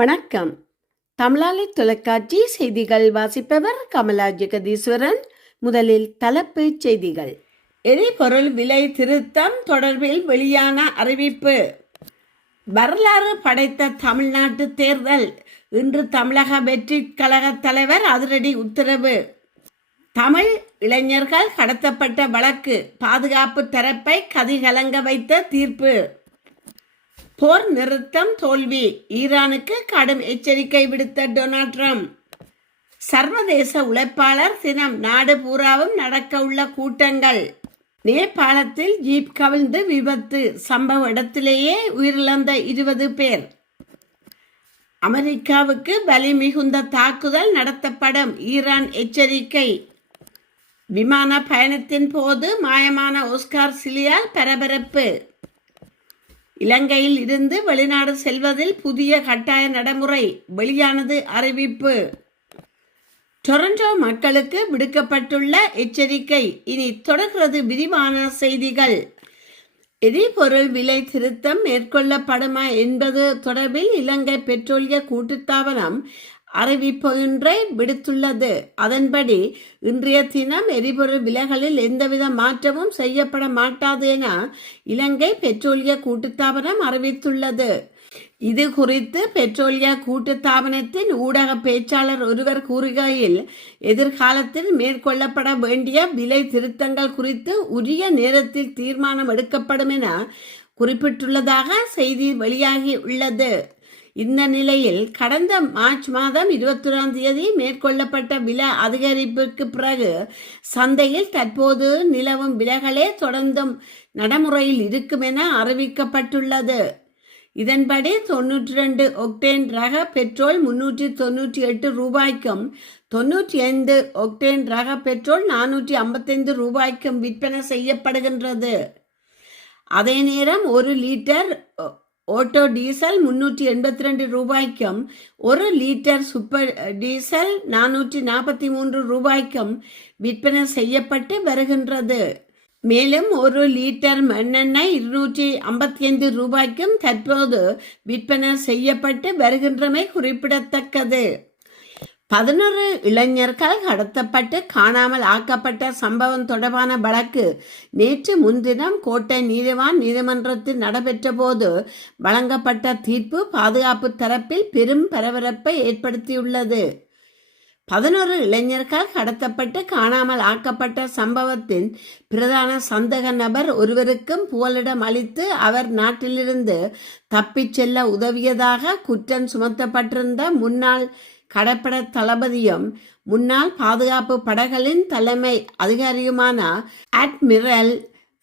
வணக்கம். தமிழாளி தொலைக்காட்சி செய்திகள் வாசிப்பவர் கமலா ஜெகதீஸ்வரன். முதலில் தலைப்புச் செய்திகள். எரிபொருள் விலை திருத்தம் தொடர்பில் வெளியான அறிவிப்பு. வரலாறு படைத்த தமிழ்நாட்டு தேர்தல். இன்று தமிழக வெற்றி கழக தலைவர் அதிரடி உத்தரவு. தமிழ் இளைஞர்கள் கடத்தப்பட்ட வழக்கு பாதுகாப்பு தரப்பை கதிகலங்க வைத்த தீர்ப்பு. போர் நிறுத்தம் தோல்வி, ஈரானுக்கு கடும் எச்சரிக்கை விடுத்த டொனால்ட் ட்ரம்ப். சர்வதேச உழைப்பாளர் தினம், நாடு பூராவும் நடக்க உள்ள கூட்டங்கள். நேபாளத்தில் ஜீப் கவிழ்ந்து விபத்து, சம்பவ இடத்திலேயே உயிரிழந்த 20 பேர். அமெரிக்காவுக்கு வலி மிகுந்த தாக்குதல் நடத்தப்படும், ஈரான் எச்சரிக்கை. விமான பயணத்தின் போது மாயமான ஒஸ்கார் சிலியால் பரபரப்பு. இலங்கையில் இருந்து வெளிநாடு செல்வதில் புதிய கட்டாய நடைமுறை வெளியானது அறிவிப்பு. டொரண்டோ மக்களுக்கு விடுக்கப்பட்டுள்ள எச்சரிக்கை. இனி தொடர்கிறது விரிவான செய்திகள். எரிபொருள் விலை திருத்தம் மேற்கொள்ளப்படுமா என்பது தொடர்பில் இலங்கை பெட்ரோலிய கூட்டுத்தாபனம் அறிவிப்பொன்றை விடுத்துள்ளது. அதன்படி இன்றைய தினம் எரிபொருள் விலைகளில் எந்தவித மாற்றமும் செய்யப்பட மாட்டாது என இலங்கை பெட்ரோலிய கூட்டுத்தாபனம் அறிவித்துள்ளது. இது குறித்து பெட்ரோலிய கூட்டுத்தாபனத்தின் ஊடக பேச்சாளர் ஒருவர் கூறுகையில், எதிர்காலத்தில் மேற்கொள்ளப்பட வேண்டிய விலை திருத்தங்கள் குறித்து உரிய நேரத்தில் தீர்மானம் எடுக்கப்படும் என குறிப்பிட்டுள்ளதாக செய்தி வெளியாகி உள்ளது. இந்த நிலையில் கடந்த மார்ச் மாதம் 21ஆம் தேதி மேற்கொள்ளப்பட்ட விலை அதிகரிப்புக்கு பிறகு சந்தையில் தற்போது நிலவும் விலைகளே தொடர்ந்தும் நடைமுறையில் இருக்கும் என அறிவிக்கப்பட்டுள்ளது. இதன்படி 92 ஒக்டேன் ரக பெட்ரோல் 398 ரூபாய்க்கும், 95 ஒக்டேன் ரக பெட்ரோல் 455 ரூபாய்க்கும் விற்பனை செய்யப்படுகின்றது. அதே நேரம் 1 லிட்டர் ஓட்டோ டீசல் 382 ரூபாய்க்கும், 1 லிட்டர் சூப்பர் டீசல் 443 ரூபாய்க்கும் விற்பனை செய்யப்பட்டு வருகின்றது. மேலும் 1 லிட்டர் மண்ணெண்ணெய் 255 ரூபாய்க்கும் தற்போது விற்பனை செய்யப்பட்டு வருகின்றமை குறிப்பிடத்தக்கது. 11 இளைஞர்கள் கடத்தப்பட்டு காணாமல் ஆக்கப்பட்ட சம்பவம் தொடர்பான வழக்கு நேற்று முன்தினம் கோட்டை நீதிவான் நீதிமன்றத்தில் நடைபெற்ற போது வழங்கப்பட்ட தீர்ப்பு பாதுகாப்பு தரப்பில் பெரும் பரபரப்பை ஏற்படுத்தியுள்ளது. 11 இளைஞர்கள் கடத்தப்பட்டு காணாமல் ஆக்கப்பட்ட சம்பவத்தின் பிரதான சந்தேக நபர் ஒருவருக்கும் புகலிடம் அளித்து அவர் நாட்டிலிருந்து தப்பிச் செல்ல உதவியதாக குற்றம் சுமத்தப்பட்டிருந்த முன்னாள் கடற்படை தளபதியும் முன்னாள் பாதுகாப்பு படைகளின் தலைமை அதிகாரியுமான அட்மிரல்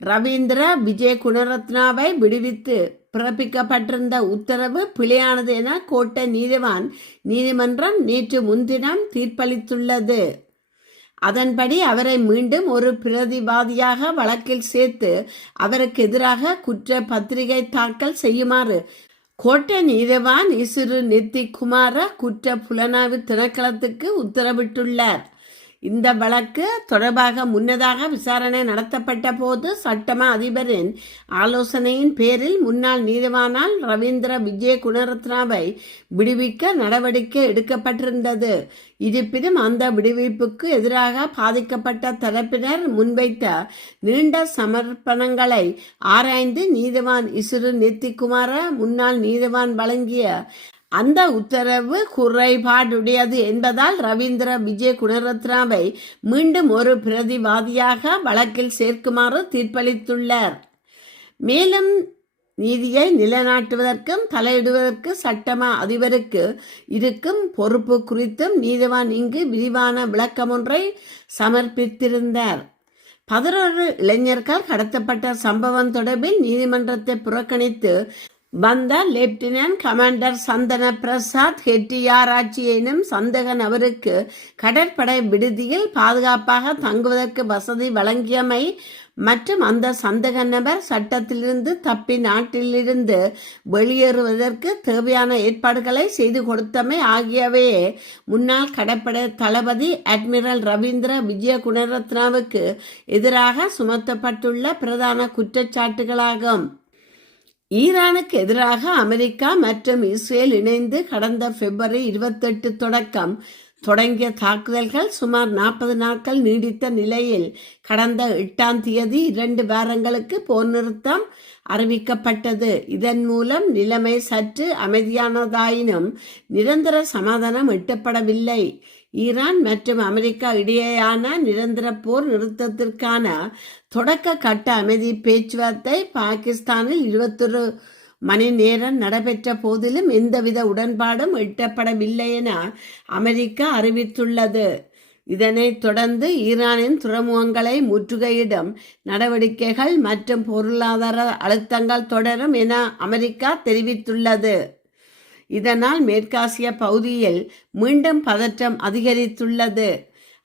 ரவீந்திர விஜய் குணரத்னாவை விடுவித்து பிறப்பிக்கப்பட்டிருந்த உத்தரவு பிழையானது என கோட்டை நீதிமன்றம் நேற்று முன்தினம் தீர்ப்பளித்துள்ளது. அதன்படி அவரை மீண்டும் ஒரு பிரதிவாதியாக வழக்கில் சேர்த்து அவருக்கு எதிராக குற்ற பத்திரிகை தாக்கல் செய்யுமாறு கோட்டை நீதிவான் இசுரு நித்திக்குமார குற்ற புலனாய்வு திணைக்களத்துக்கு உத்தரவிட்டுள்ளார். இந்த வழக்கு தொடர்பாக முன்னதாக விசாரணை நடத்தப்பட்ட போது சட்டமா அதிபரின் ஆலோசனையின் பேரில் முன்னாள் நீதிவானால் ரவீந்திர விஜய குணரத்னாவை விடுவிக்க நடவடிக்கை எடுக்கப்பட்டிருந்தது. இருப்பினும் அந்த விடுவிப்புக்கு எதிராக பாதிக்கப்பட்ட தரப்பினர் முன்வைத்த நீண்ட சமர்ப்பணங்களை ஆராய்ந்து நீதிவான் இசுரு நித்திக்குமார முன்னாள் நீதிவான் வழங்கிய அந்த உத்தரவு குறைபாடுடையது என்பதால் ரவீந்திர விஜய் குணரத்னாவை மீண்டும் ஒரு பிரதிவாதியாக வழக்கில் சேர்க்குமாறு தீர்ப்பளித்துள்ளார். மேலும் நீதியை நிலைநாட்டுவதற்கும் தலையிடுவதற்கு சட்டமா அதிபருக்கு இருக்கும் பொறுப்பு குறித்தும் நீதிவான் இங்கு விரிவான விளக்கமொன்றை சமர்ப்பித்திருந்தார். 11 இளைஞர்கள் கடத்தப்பட்ட சம்பவம் தொடர்பில் நீதிமன்றத்தை புறக்கணித்து வந்த லெப்டினன்ட் கமாண்டர் சந்தன பிரசாத் ஹெட்டியாராச்சி எனும் சந்தேக நபருக்கு கடற்படை விடுதியில் பாதுகாப்பாக தங்குவதற்கு வசதி வழங்கியமை மற்றும் அந்த சந்தேக நபர் சட்டத்திலிருந்து தப்பி நாட்டிலிருந்து வெளியேறுவதற்கு தேவையான ஏற்பாடுகளை செய்து கொடுத்தமை ஆகியவையே முன்னாள் கடற்படை தளபதி அட்மிரல் ரவீந்திர விஜய குணரத்னாவுக்கு எதிராக சுமத்தப்பட்டுள்ள பிரதான குற்றச்சாட்டுகளாகும். ஈரானுக்கு எதிராக அமெரிக்கா மற்றும் இஸ்ரேல் இணைந்து கடந்த பிப்ரவரி 28 தொடங்கிய தாக்குதல்கள் சுமார் 40 நாட்கள் நீடித்த நிலையில் கடந்த 8ஆம் தேதி 2 வாரங்களுக்கு போர் நிறுத்தம் அறிவிக்கப்பட்டது. இதன் மூலம் நிலைமை சற்று அமைதியானதாயினும் நிரந்தர சமாதானம் எட்டப்படவில்லை. ஈரான் மற்றும் அமெரிக்கா இடையேயான நிரந்தர போர் நிறுத்தத்திற்கான தொடக்க கட்ட அமைதி பேச்சுவார்த்தை பாகிஸ்தானில் 21 மணி நேரம் நடைபெற்ற போதிலும் எந்தவித உடன்பாடும் எட்டப்படவில்லை என அமெரிக்கா அறிவித்துள்ளது. இதனைத் தொடர்ந்து ஈரானின் துறைமுகங்களை முற்றுகையிடும் நடவடிக்கைகள் மற்றும் பொருளாதார அழுத்தங்கள் தொடரும் என அமெரிக்கா தெரிவித்துள்ளது. இதனால் மேற்காசிய பகுதியில் மீண்டும் பதற்றம் அதிகரித்துள்ளது.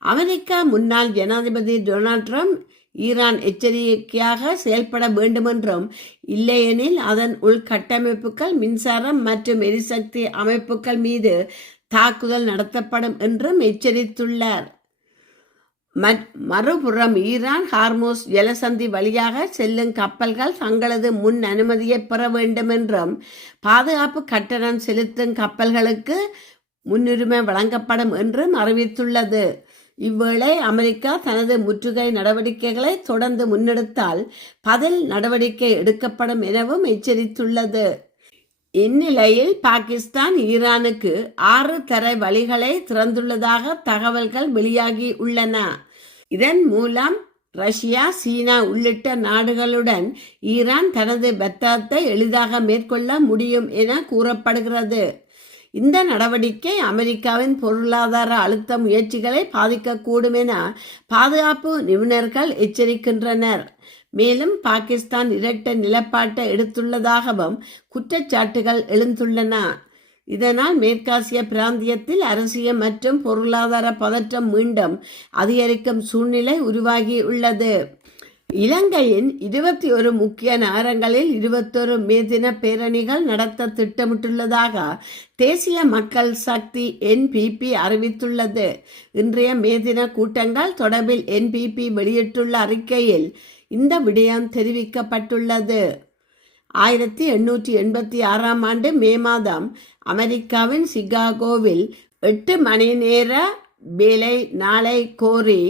அமெரிக்கா முன்னாள் ஜனாதிபதி டொனால்ட் ட்ரம்ப் ஈரான் எச்சரிக்கையாக செயல்பட வேண்டுமென்றும் இல்லையெனில் அதன் உள்கட்டமைப்புகள், மின்சாரம் மற்றும் எரிசக்தி அமைப்புகள் மீது தாக்குதல் நடத்தப்படும் என்றும் எச்சரித்துள்ளார். மறுபுறம் ஈரான் ஹார்மோஸ் ஜலசந்தி வழியாக செல்லும் கப்பல்கள் தங்களது முன் அனுமதியை பெற வேண்டும் என்றும் பாதுகாப்பு கட்டணம் செலுத்தும் கப்பல்களுக்கு முன்னுரிமை வழங்கப்படும் என்றும் அறிவித்துள்ளது. இவ்வேளை அமெரிக்கா தனது முற்றுகை நடவடிக்கைகளை தொடர்ந்து முன்னெடுத்தால் பதில் நடவடிக்கை எடுக்கப்படும் எனவும் எச்சரித்துள்ளது. இந்நிலையில் பாகிஸ்தான் ஈரானுக்கு 6 தரை வழிகளை திறந்துள்ளதாக தகவல்கள் வெளியாகி உள்ளன. இதன் மூலம் ரஷ்யா, சீனா உள்ளிட்ட நாடுகளுடன் ஈரான் தனது வர்த்தகத்தை எளிதாக மேற்கொள்ள முடியும் என கூறப்படுகிறது. இந்த நடவடிக்கை அமெரிக்காவின் பொருளாதார அழுத்த முயற்சிகளை பாதிக்கக்கூடும் என பாதுகாப்பு நிபுணர்கள் எச்சரிக்கின்றனர். மேலும் பாகிஸ்தான் இரட்டை நிலப்பாட்டை எடுத்துள்ளதாகவும் குற்றச்சாட்டுகள் எழுந்துள்ளன. இதனால் மேற்காசிய பிராந்தியத்தில் அரசியல் மற்றும் பொருளாதார பதற்றம் மீண்டும் அதிகரிக்கும் சூழ்நிலை உருவாகியுள்ளது. இலங்கையின் 21 முக்கிய நகரங்களில் 21 மே தின பேரணிகள் நடத்த திட்டமிட்டுள்ளதாக தேசிய மக்கள் சக்தி NPP அறிவித்துள்ளது. இன்றைய மே தின கூட்டங்கள் தொடர்பில் NPP வெளியிட்டுள்ள அறிக்கையில் இந்த விடயம் தெரிவிக்கப்பட்டுள்ளது. 1886ஆம் ஆண்டு மே மாதம் அமெரிக்காவின் சிகாகோவில் 8 மணி நேர வேலை நாளை கோரி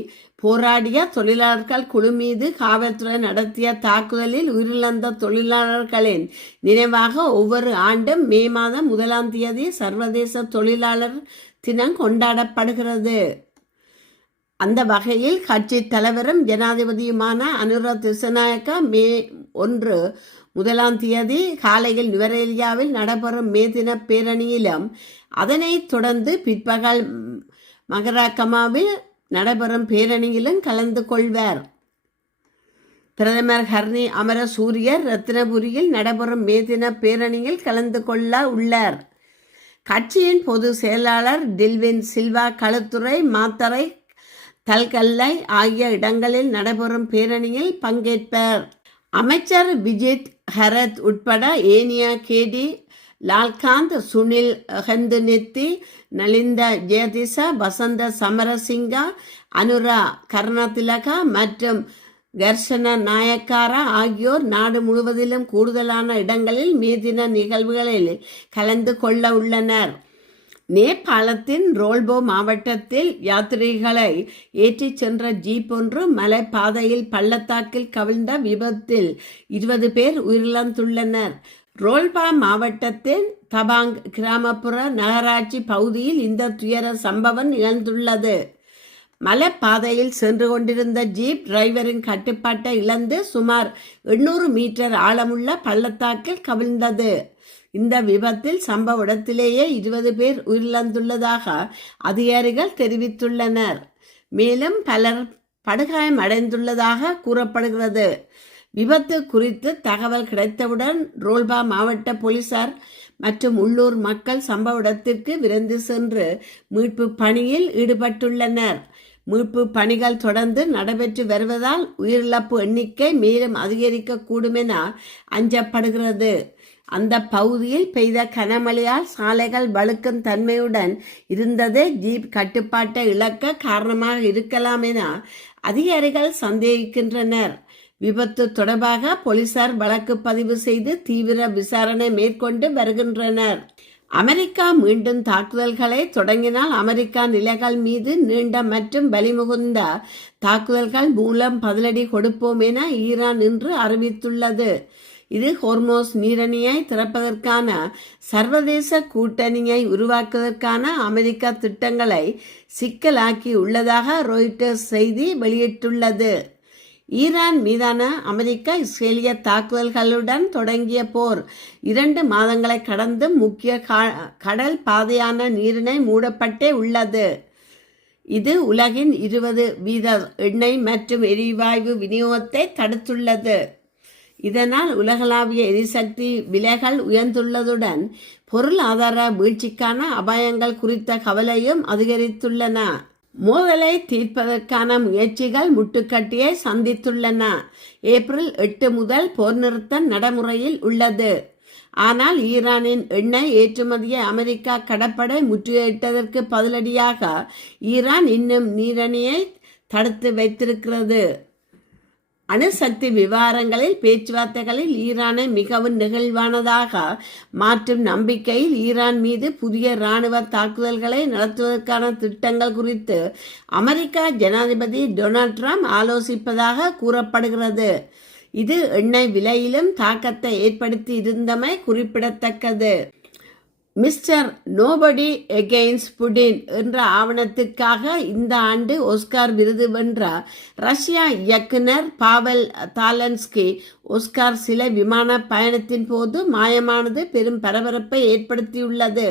போராடிய தொழிலாளர்கள் குழு மீது காவல்துறை நடத்திய தாக்குதலில் உயிரிழந்த தொழிலாளர்களின் நினைவாக ஒவ்வொரு ஆண்டும் மே மாதம் 1ஆம் தேதி சர்வதேச தொழிலாளர் தினம் கொண்டாடப்படுகிறது. அந்த வகையில் கட்சி தலைவரும் ஜனாதிபதியுமான அனுர திசாநாயக்க மே 1ஆம் தேதி காலையில் நுவரேலியாவில் நடைபெறும் மே தின பேரணியிலும் அதனைத் தொடர்ந்து பிற்பகல் மகராக்கமாவில் நடைபெறும் பேரணியிலும் கலந்து கொள்வார். பிரதமர் ஹர்னி அமரசூரியர் ரத்தினபுரியில் நடைபெறும் மே தின பேரணியில் கலந்து கொள்ள உள்ளார். கட்சியின் பொது செயலாளர் டில்வின் சில்வா களுத்துறை, மாத்தறை, தல்கல்லை ஆகிய இடங்களில் நடைபெறும் பேரணியில் பங்கேற்பார். அமைச்சர் விஜித் ஹரத் உட்பட ஏனியா கேடி, லால்காந்த், சுனில் ஹந்துநெத்தி, நலிந்த ஜெயதிச, வசந்த சமரசிங்க, அனுரா கருணாதிலக மற்றும் கர்ஷன நாயக்கார ஆகியோர் நாடு முழுவதிலும் கூடுதலான இடங்களில் மே தின நிகழ்வுகளில் கலந்து கொள்ள உள்ளனர். நேபாளத்தின் ரோல்போ மாவட்டத்தில் யாத்ரீகளை ஏற்றிச் சென்ற ஜீப் ஒன்று மலைப்பாதையில் பள்ளத்தாக்கில் கவிழ்ந்த விபத்தில் 20 பேர் உயிரிழந்துள்ளனர். ரோல்பா மாவட்டத்தின் தபாங் கிராமப்புற நகராட்சி பகுதியில் இந்த துயர சம்பவம் நிகழ்ந்துள்ளது. மலைப்பாதையில் சென்று கொண்டிருந்த ஜீப் டிரைவரின் கட்டுப்பாட்டை இழந்து சுமார் 800 மீட்டர் ஆழமுள்ள பள்ளத்தாக்கில் கவிழ்ந்தது. இந்த விபத்தில் சம்பவ இடத்திலேயே 20 பேர் உயிரிழந்துள்ளதாக அதிகாரிகள் தெரிவித்துள்ளனர். மேலும் பலர் படுகாயம் அடைந்துள்ளதாக கூறப்படுகிறது. விபத்து குறித்து தகவல் கிடைத்தவுடன் ரோல்பா மாவட்ட போலீசார் மற்றும் உள்ளூர் மக்கள் சம்பவ இடத்திற்கு விரைந்து சென்று மீட்பு பணியில் ஈடுபட்டுள்ளனர். மீட்பு பணிகள் தொடர்ந்து நடைபெற்று வருவதால் உயிரிழப்பு எண்ணிக்கை மேலும் அதிகரிக்கக்கூடும் என அஞ்சப்படுகிறது. அந்த பகுதியில் பெய்த கனமழையால் சாலைகள் வழுக்கும் தன்மையுடன் இருந்ததே ஜீப் கட்டுப்பாட்டை இழக்க காரணமாக இருக்கலாம் என அதிகாரிகள் சந்தேகிக்கின்றனர். விபத்து தொடர்பாக போலீசார் வழக்கு பதிவு செய்து தீவிர விசாரணை மேற்கொண்டு வருகின்றனர். அமெரிக்கா மீண்டும் தாக்குதல்களை தொடங்கினால் அமெரிக்கா நிலைகள் மீது நீண்ட மற்றும் வலிமிகுந்த தாக்குதல்கள் மூலம் பதிலடி கொடுப்போம் என ஈரான் இன்று அறிவித்துள்ளது. இது ஹோர்மோஸ் நீரணியை திறப்பதற்கான சர்வதேச கூட்டணியை உருவாக்குவதற்கான அமெரிக்க திட்டங்களை சிக்கலாக்கி உள்ளதாக ராய்ட்டர்ஸ் செய்தி வெளியிட்டுள்ளது. ஈரான் மீதான அமெரிக்க இஸ்ரேலிய தாக்குதல்களுடன் தொடங்கிய போர் 2 மாதங்களை கடந்து முக்கிய கடல் பாதையான நீரிணை மூடப்பட்டே உள்ளது. இது உலகின் 20% எண்ணெய் மற்றும் எரிவாயு விநியோகத்தை தடுத்துள்ளது. இதனால் உலகளாவிய எரிசக்தி விலைகள் உயர்ந்துள்ளதுடன் பொருளாதார வீழ்ச்சிக்கான அபாயங்கள் குறித்த கவலையும் அதிகரித்துள்ளன. மோதலை தீர்ப்பதற்கான முயற்சிகள் முட்டுக்கட்டியை சந்தித்துள்ளன. ஏப்ரல் 8 முதல் போர் நிறுத்தம் நடைமுறையில் உள்ளது. ஆனால் ஈரானின் எண்ணெய் ஏற்றுமதியை அமெரிக்கா கடற்படை முற்றுகையிட்டதற்கு பதிலடியாக ஈரான் இன்னும் நீரணியை தடுத்து வைத்திருக்கிறது. அணுசக்தி விவகாரங்களில் பேச்சுவார்த்தைகளில் ஈரானை மிகவும் நெகிழ்வானதாக மாற்றும் நம்பிக்கையில் ஈரான் மீது புதிய இராணுவ தாக்குதல்களை நடத்துவதற்கான திட்டங்கள் குறித்து அமெரிக்க ஜனாதிபதி டொனால்ட் ட்ரம்ப் ஆலோசிப்பதாக கூறப்படுகிறது. இது எண்ணெய் விலையிலும் தாக்கத்தை ஏற்படுத்தி இருந்தமை குறிப்பிடத்தக்கது. மிஸ்டர் நோபடி எகெயின்ஸ்ட் புடின் என்ற ஆவணத்திற்காக இந்த ஆண்டு ஒஸ்கார் விருது வென்ற ரஷ்யா இயக்குனர் பாவல் தாலன்ஸ்கி ஒஸ்கார் சிலை விமான பயணத்தின் போது மாயமானது பெரும் பரபரப்பை ஏற்படுத்தியுள்ளது.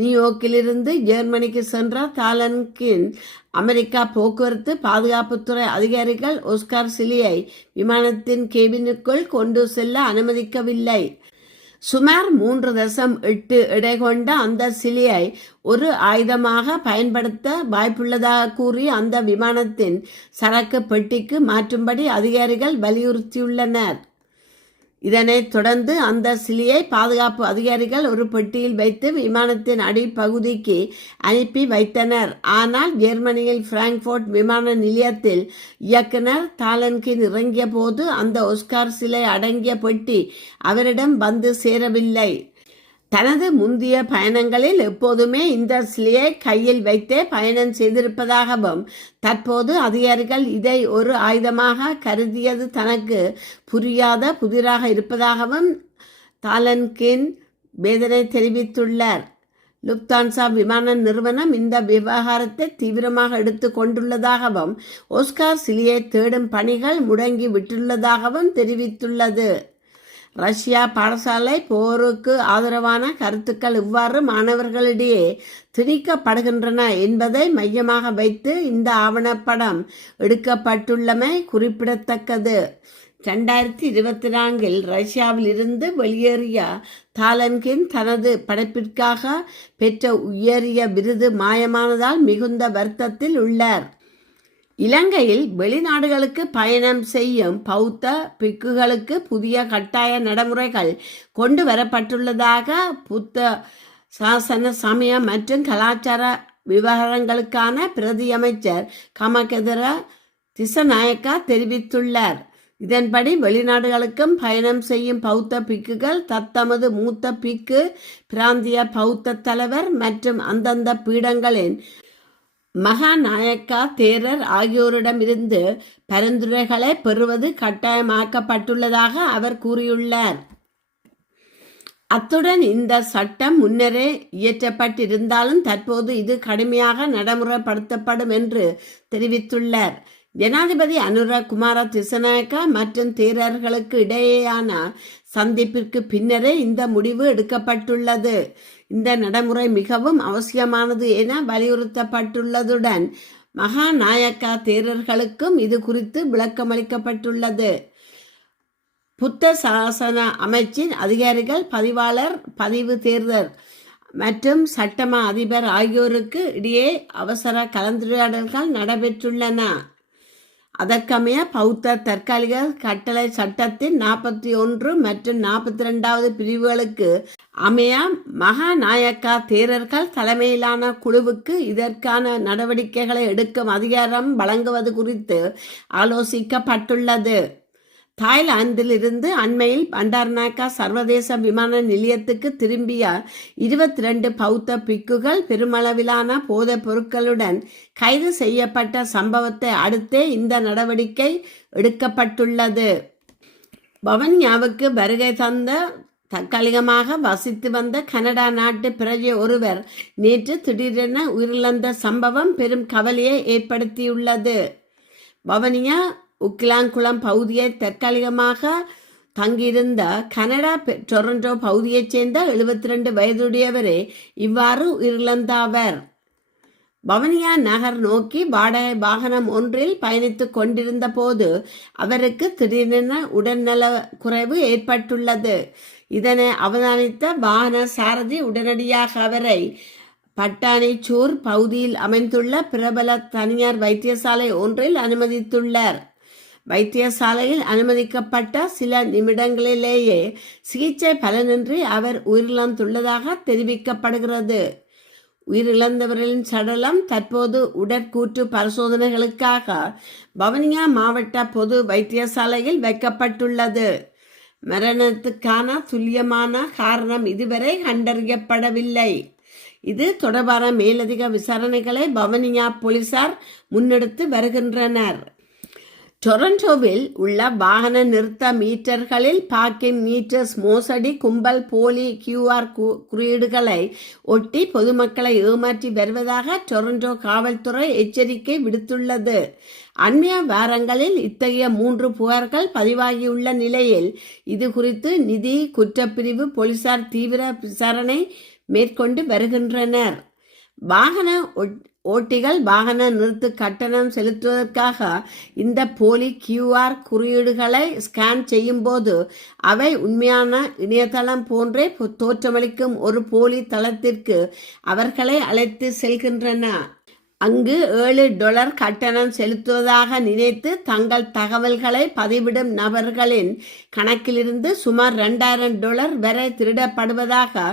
நியூயார்க்கிலிருந்து ஜெர்மனிக்கு சென்ற தாலன்கின் அமெரிக்கா போக்குவரத்து பாதுகாப்புத்துறை அதிகாரிகள் ஒஸ்கார் சிலையை விமானத்தின் கேபினுக்குள் கொண்டு செல்ல அனுமதிக்கவில்லை. சுமார் 3.8 எடை கொண்ட அந்த சிலையை ஒரு ஆயுதமாக பயன்படுத்த வாய்ப்புள்ளதாக கூறி அந்த விமானத்தின் சரக்கு பெட்டிக்கு மாற்றும்படி அதிகாரிகள் வலியுறுத்தியுள்ளனர். இதனைத் தொடர்ந்து அந்த சிலையை பாதுகாப்பு அதிகாரிகள் ஒரு பெட்டியில் வைத்து விமானத்தின் அடிப்பகுதிக்கு அனுப்பி வைத்தனர். ஆனால் ஜெர்மனியில் பிராங்க்ஃபர்ட் விமான நிலையத்தில் இயக்குனர் தாலன்கின் இறங்கிய போது அந்த ஒஸ்கார் சிலை அடங்கிய பெட்டி அவரிடம் வந்து சேரவில்லை. தனது முந்தைய பயணங்களில் எப்போதுமே இந்த சிலையை கையில் வைத்தே பயணம் செய்திருப்பதாகவும் தற்போது அதிகாரிகள் இதை ஒரு ஆயுதமாக கருதியது தனக்கு புரியாத புதிராக இருப்பதாகவும் தாலன்கின் வேதனை தெரிவித்துள்ளார். லுப்தான்சா விமான நிறுவனம் இந்த விவகாரத்தை தீவிரமாக எடுத்து கொண்டுள்ளதாகவும் ஒஸ்கார் சிலையை தேடும் பணிகள் முடங்கி விட்டுள்ளதாகவும் தெரிவித்துள்ளது. ரஷ்யா பாடசாலை போருக்கு ஆதரவான கருத்துக்கள் இவ்வாறு மாணவர்களிடையே திணிக்கப்படுகின்றன என்பதை மையமாக வைத்து இந்த ஆவணப்படம் எடுக்கப்பட்டுள்ளமை குறிப்பிடத்தக்கது. 2024 ரஷ்யாவில் இருந்து வெளியேறிய தாலன்கின் தனது படைப்பிற்காக பெற்ற உயரிய விருது மாயமானதால் மிகுந்த வருத்தத்தில் உள்ளார். இலங்கையில் வெளிநாடுகளுக்கு பயணம் செய்யும் பௌத்த பிக்குகளுக்கு புதிய கட்டாய நடைமுறைகள் கொண்டு வரப்பட்டுள்ளதாக புத்த சாசன சமய மற்றும் கலாச்சார விவகாரங்களுக்கான பிரதி அமைச்சர் கமகெதர திசநாயக்கா தெரிவித்துள்ளார். இதன்படி வெளிநாடுகளுக்கும் பயணம் செய்யும் பௌத்த பிக்குகள் தத்தமது மூத்த பிக்கு பிராந்திய பௌத்த தலைவர் மற்றும் அந்தந்த பீடங்களின் மகாநாயக்கா தேரர் ஆகியோரிடமிருந்து பரிந்துரைகளை பெறுவது கட்டாயமாக்கப்பட்டுள்ளதாக அவர் கூறியுள்ளார். அத்துடன் இந்த சட்டம் முன்னரே இயற்றப்பட்டிருந்தாலும் தற்போது இது கடுமையாக நடைமுறைப்படுத்தப்படும் என்று தெரிவித்துள்ளார். ஜனாதிபதி அனுர குமார திசநாயக்கா மற்றும் தேரர்களுக்கு இடையேயான சந்திப்பிற்கு பின்னரே இந்த முடிவு எடுக்கப்பட்டுள்ளது. இந்த நடைமுறை மிகவும் அவசியமானது என வலியுறுத்தப்பட்டுள்ளதுடன் மகாநாயக்கா தேரர்களுக்கும் இது குறித்து விளக்கமளிக்கப்பட்டுள்ளது. புத்த சாசன அமைச்சின் அதிகாரிகள், பதிவாளர், பதிவு தேர்தல் மற்றும் சட்டமா அதிபர் ஆகியோருக்கு இடையே அவசர கலந்துரையாடல்கள் நடைபெற்றுள்ளன. அதற்கமைய பௌத்த தற்காலிக கட்டளை சட்டத்தின் 41 மற்றும் 42வது பிரிவுகளுக்கு அமைய மகாநாயக்கா தேரர்கள் தலைமையிலான குழுவுக்கு இதற்கான நடவடிக்கைகளை எடுக்கும் அதிகாரம் வழங்குவது குறித்து ஆலோசிக்கப்பட்டுள்ளது. தாய்லாந்திலிருந்து அண்மையில் பண்டார்நாயக்கா சர்வதேச விமான நிலையத்துக்கு திரும்பிய 22 பௌத்த பிக்குகள் பெருமளவிலான போதைப் பொருட்களுடன் கைது செய்யப்பட்ட சம்பவத்தை அடுத்தே இந்த நடவடிக்கை எடுக்கப்பட்டுள்ளது. வவுனியாவுக்கு வருகை தந்த தற்காலிகமாக வசித்து வந்த கனடா நாட்டு பிரஜை ஒருவர் நேற்று திடீரென உயிரிழந்த சம்பவம் பெரும் கவலையை ஏற்படுத்தியுள்ளது. வவுனியா உக்கிலாங்குளம் பகுதியை தற்காலிகமாக தங்கியிருந்த கனடா டொரண்டோ பகுதியைச் சேர்ந்த 72 வயதுடையவரே இவ்வாறு உயிரிழந்தார். வவுனியா நகர் நோக்கி வாடகை வாகனம் ஒன்றில் பயணித்து கொண்டிருந்த போது அவருக்கு திடீரென உடல்நல குறைவு ஏற்பட்டுள்ளது. இதனை அவதானித்த வாகன சாரதி உடனடியாக அவரை பட்டாணிச்சூர் பகுதியில் அமைந்துள்ள பிரபல தனியார் வைத்தியசாலை ஒன்றில் அனுமதித்துள்ளார். வைத்தியசாலையில் அனுமதிக்கப்பட்ட சில நிமிடங்களிலேயே சிகிச்சை பலனின்றி அவர் உயிரிழந்துள்ளதாக தெரிவிக்கப்படுகிறது. உயிரிழந்தவர்களின் சடலம் தற்போது உடற்கூற்று பரிசோதனைகளுக்காக வவுனியா மாவட்ட பொது வைத்தியசாலையில் வைக்கப்பட்டுள்ளது. மரணத்துக்கான துல்லியமான காரணம் இதுவரை கண்டறியப்படவில்லை. இது தொடர்பான மேலதிக விசாரணைகளை வவுனியா போலீசார் முன்னெடுத்து வருகின்றனர். டொரண்டோவில் உள்ள வாகன நிறுத்த மீட்டர்களில் பார்க்கிங் மீட்டர்ஸ் மோசடி கும்பல் போலி QR குறியீடுகளை ஒட்டி பொதுமக்களை ஏமாற்றி வருவதாக டொரண்டோ காவல்துறை எச்சரிக்கை விடுத்துள்ளது. அண்மைய வாரங்களில் இத்தகைய 3 புகார்கள் பதிவாகியுள்ள நிலையில் இது குறித்து நிதி குற்றப்பிரிவு போலீசார் தீவிர விசாரணை மேற்கொண்டு வருகின்றனர். வாகன ஓட்டிகள் வாகன நிறுத்து கட்டணம் செலுத்துவதற்காக இந்த போலி QR குறியீடுகளை ஸ்கேன் செய்யும் போது அவை உண்மையான இணையதளம் போன்றே தோற்றமளிக்கும் ஒரு போலி தளத்திற்கு அவர்களை அழைத்து செல்கின்றன. அங்கு $7 கட்டணம் செலுத்துவதாக நினைத்து தங்கள் தகவல்களை பதிவிடும் நபர்களின் கணக்கிலிருந்து சுமார் $2000 வரை திருடப்படுவதாக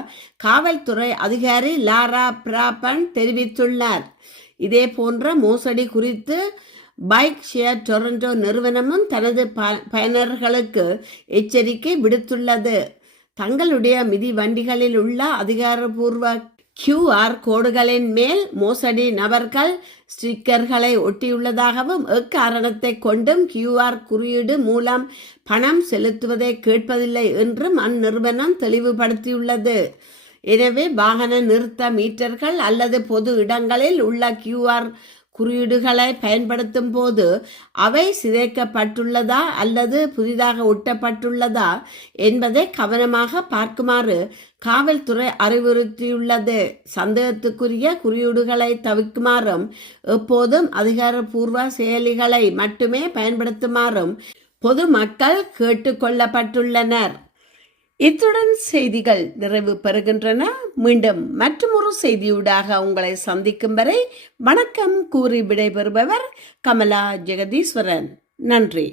காவல்துறை அதிகாரி லாரா பிராபன் தெரிவித்துள்ளார். இதே போன்ற மோசடி குறித்து பைக் ஷேர் டொரண்டோ நிறுவனமும் தனது பயனர்களுக்கு எச்சரிக்கை விடுத்துள்ளது. தங்களுடைய மிதிவண்டிகளில் உள்ள அதிகாரப்பூர்வ QR கோடுகளின் மேல் மோசடி நபர்கள் ஸ்டிக்கர்களை ஒட்டியுள்ளதாகவும் எக்காரணத்தை கொண்டும் QR குறியீடு மூலம் பணம் செலுத்துவதை கேட்பதில்லை என்றும் அந்நிறுவனம் தெளிவுபடுத்தியுள்ளது. எனவே வாகன நிறுத்த மீட்டர்கள் அல்லது பொது இடங்களில் உள்ள QR குறியீடுகளை பயன்படுத்தும் போது அவை சிதைக்கப்பட்டுள்ளதா அல்லது புதிதாக ஒட்டப்பட்டுள்ளதா என்பதை கவனமாக பார்க்குமாறு காவல்துறை அறிவுறுத்தியுள்ளது. சந்தேகத்துக்குரிய குறியீடுகளை தவிர்க்குமாறும் எப்போதும் அதிகாரப்பூர்வ செயலிகளை மட்டுமே பயன்படுத்துமாறும் பொதுமக்கள் கேட்டுக்கொள்ளப்பட்டுள்ளனர். இத்துடன் செய்திகள் நிறைவு பெறுகின்றன. மீண்டும் மற்றொரு செய்தியூடாக உங்களை சந்திக்கும் வரை வணக்கம் கூறி விடைபெறுபவர் கமலா ஜெகதீஸ்வரன். நன்றி.